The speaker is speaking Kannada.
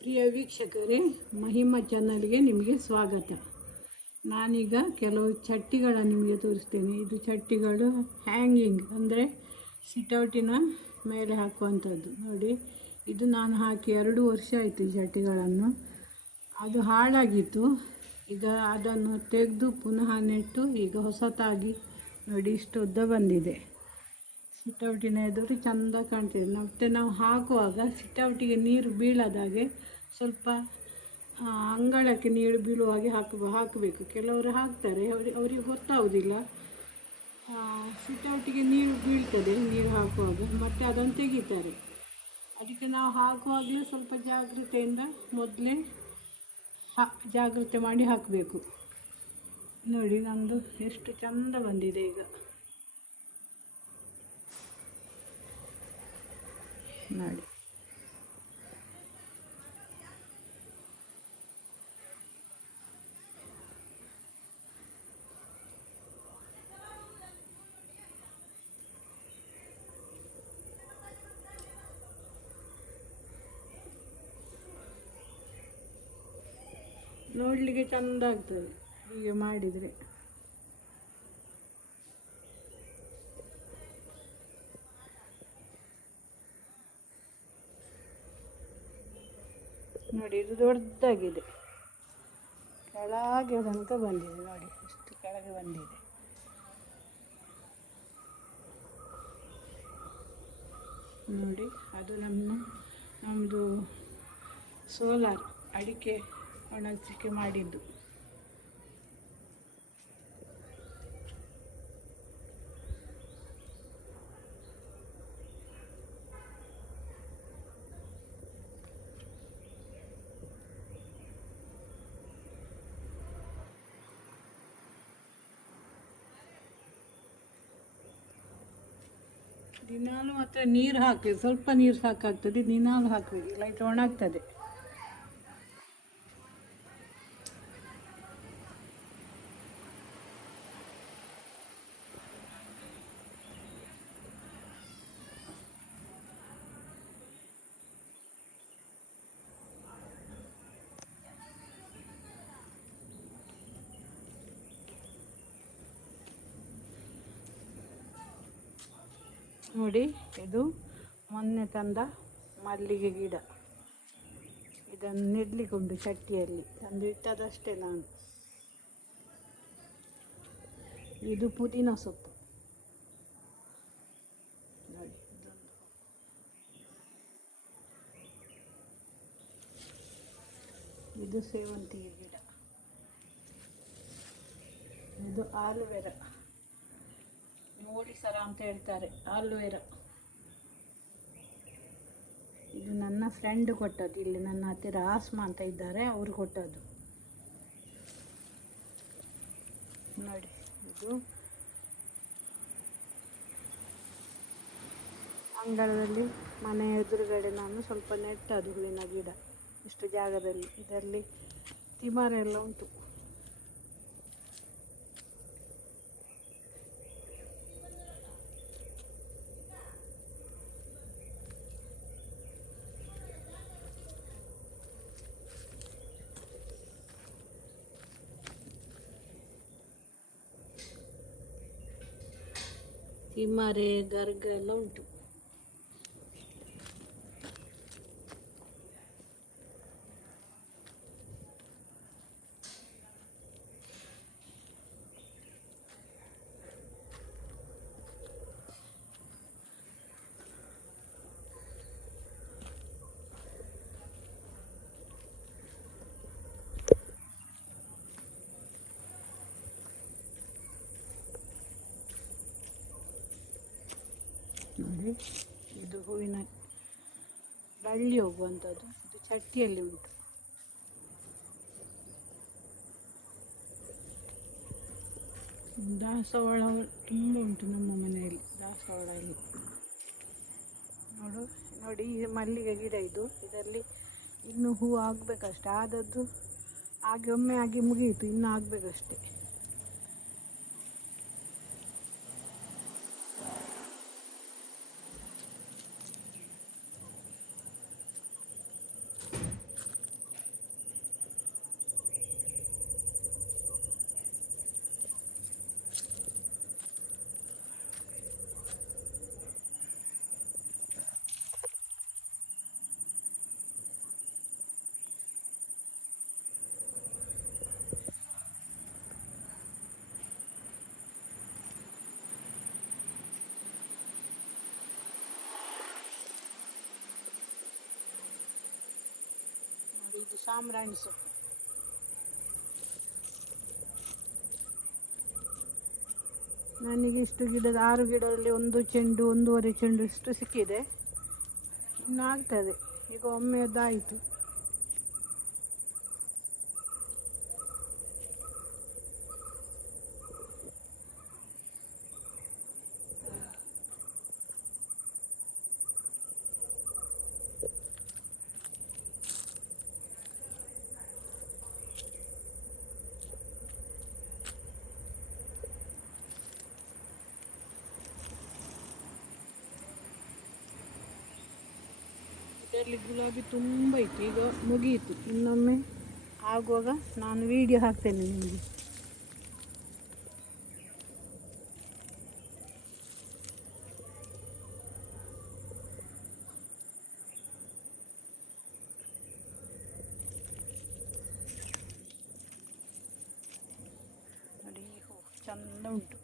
ಪ್ರಿಯ ವೀಕ್ಷಕರೇ, ಮಹಿಮಾ ಚಾನಲ್ಗೆ ನಿಮಗೆ ಸ್ವಾಗತ. ನಾನೀಗ ಕೆಲವು ಚಟ್ಟಿಗಳನ್ನು ನಿಮಗೆ ತೋರಿಸ್ತೇನೆ. ಇದು ಚಟ್ಟಿಗಳು ಹ್ಯಾಂಗಿಂಗ್ ಅಂದರೆ ಸಿಟೌಟಿನ ಮೇಲೆ ಹಾಕುವಂಥದ್ದು. ನೋಡಿ, ಇದು ನಾನು ಹಾಕಿ 2 ವರ್ಷ ಆಯಿತು ಈ ಚಟ್ಟಿಗಳನ್ನು. ಅದು ಹಾಳಾಗಿತ್ತು. ಈಗ ಅದನ್ನು ತೆಗೆದು ಪುನಃ ನೆಟ್ಟು ಈಗ ಹೊಸತಾಗಿ ನೋಡಿ ಇಷ್ಟು ಉದ್ದ ಬಂದಿದೆ. ಸಿಟೌಟಿನ ಎದುರು ಚೆಂದ ಕಾಣ್ತಿದೆ. ಮತ್ತು ನಾವು ಹಾಕುವಾಗ ಸಿಟೌಟಿಗೆ ನೀರು ಬೀಳದಾಗೆ ಸ್ವಲ್ಪ ಅಂಗಳಕ್ಕೆ ನೀರು ಬೀಳುವ ಹಾಗೆ ಹಾಕಬೇಕು. ಕೆಲವರು ಹಾಕ್ತಾರೆ, ಅವರಿಗೆ ಗೊತ್ತಾಗೋದಿಲ್ಲ. ಸಿಟೌಟಿಗೆ ನೀರು ಬೀಳ್ತದೆ ನೀರು ಹಾಕುವಾಗ, ಮತ್ತು ಅದನ್ನು ತೆಗಿತಾರೆ. ಅದಕ್ಕೆ ನಾವು ಹಾಕುವಾಗಲೂ ಸ್ವಲ್ಪ ಜಾಗ್ರತೆಯಿಂದ ಮೊದಲೇ ಜಾಗ್ರತೆ ಮಾಡಿ ಹಾಕಬೇಕು. ನೋಡಿ, ನಮ್ಮದು ಎಷ್ಟು ಚೆಂದ ಬಂದಿದೆ ಈಗ. ನೋಡಿ, ನೋಡಲಿಕ್ಕೆ ಚೆಂದ ಆಗ್ತದೆ ಹೀಗೆ ಮಾಡಿದರೆ. ನೋಡಿ, ಇದು ದೊಡ್ಡದಾಗಿದೆ, ಕೆಳಗೆ ತನಕ ಬಂದಿದೆ. ನೋಡಿ, ಇಷ್ಟು ಕೆಳಗೆ ಬಂದಿದೆ. ನೋಡಿ, ಅದು ನಮ್ಮದು ಸೋಲಾರ್ ಅಡಿಕೆ ಒಣಗಿಸಿಕೆ ಮಾಡಿದ್ದು. ದಿನಾಲು ಮಾತ್ರ ನೀರು ಹಾಕಿ, ಸ್ವಲ್ಪ ನೀರು ಸಾಕಾಗ್ತದೆ. ದಿನಾಲು ಹಾಕಬೇಕು, ಇಲ್ಲ ಇದು ಒಣಗ್ತದೆ. ನೋಡಿ, ಇದು ಮೊನ್ನೆ ತಂದ ಮಲ್ಲಿಗೆ ಗಿಡ. ಇದನ್ನು ನೆಡಲಿಕ್ಕುಂಟು ಚಟ್ಟಿಯಲ್ಲಿ, ತಂದು ಇಟ್ಟದಷ್ಟೇ ನಾನು. ಇದು ಪುದೀನ ಸೊಪ್ಪು. ನೋಡಿ, ಇದು ಸೇವಂತಿಗೆ ಗಿಡ. ಇದು ಆಲೋವೆರಾ, ಮೂಲಿಸರ ಅಂತ ಹೇಳ್ತಾರೆ, ಆಲೋವೆರಾ. ಇದು ನನ್ನ ಫ್ರೆಂಡ್ ಕೊಟ್ಟದ್ದು. ಇಲ್ಲಿ ನನ್ನ ಹತ್ತಿರ ಆಸ್ಮಾ ಅಂತ ಇದ್ದಾರೆ, ಅವರು ಕೊಟ್ಟದ್ದು. ನೋಡಿ, ಇದು ಅಂಗಳದಲ್ಲಿ ಮನೆ ಎದುರುಗಡೆ ನಾನು ಸ್ವಲ್ಪ ನೆಟ್ಟದ್ದು ಹೂವಿನ ಗಿಡ. ಇಷ್ಟು ಜಾಗದಲ್ಲಿ ಇದರಲ್ಲಿ ತಿಮರ ಎಲ್ಲ ಉಂಟು. ತಿಮರೆ, ಗರ್ಗ ಎಲ್ಲ ಉಂಟು. ನೋಡಿ, ಇದು ಹೂವಿನ ಬಳ್ಳಿ ಹೋಗುವಂಥದ್ದು. ಇದು ಚಟ್ಟಿಯಲ್ಲಿ ಉಂಟು. ದಾಸವಾಳ ತುಂಬ ಉಂಟು ನಮ್ಮ ಮನೆಯಲ್ಲಿ, ದಾಸವಾಳ ಇಲ್ಲಿ. ನೋಡಿ, ಈ ಮಲ್ಲಿಗೆ ಗಿಡ ಇದು. ಇದರಲ್ಲಿ ಇನ್ನೂ ಹೂ ಆಗಬೇಕಷ್ಟೆ. ಆದದ್ದು ಒಮ್ಮೆ ಆಗಿ ಮುಗಿಯಿತು, ಇನ್ನೂ ಆಗಬೇಕಷ್ಟೆ. ಸಾಂಬ್ರಾಣಿ ಸೊಪ್ಪು. ನನಗೆ ಇಷ್ಟು ಗಿಡದ 6 ಗಿಡದಲ್ಲಿ ಒಂದು ಚೆಂಡು 1.5 ಚೆಂಡು ಇಷ್ಟು ಸಿಕ್ಕಿದೆ. ಇನ್ನು ಆಗ್ತದೆ. ಈಗ ಒಮ್ಮೆದಾಯಿತು. ಇದರಲ್ಲಿ ಗುಲಾಬಿ ತುಂಬ ಇತ್ತು, ಈಗ ಮುಗಿಯಿತು. ಇನ್ನೊಮ್ಮೆ ಆಗುವಾಗ ನಾನು ವಿಡಿಯೋ ಹಾಕ್ತೇನೆ ನಿಮಗೆ. ನೋಡಿ, ಹೂ ಚಂದ ಉಂಟು.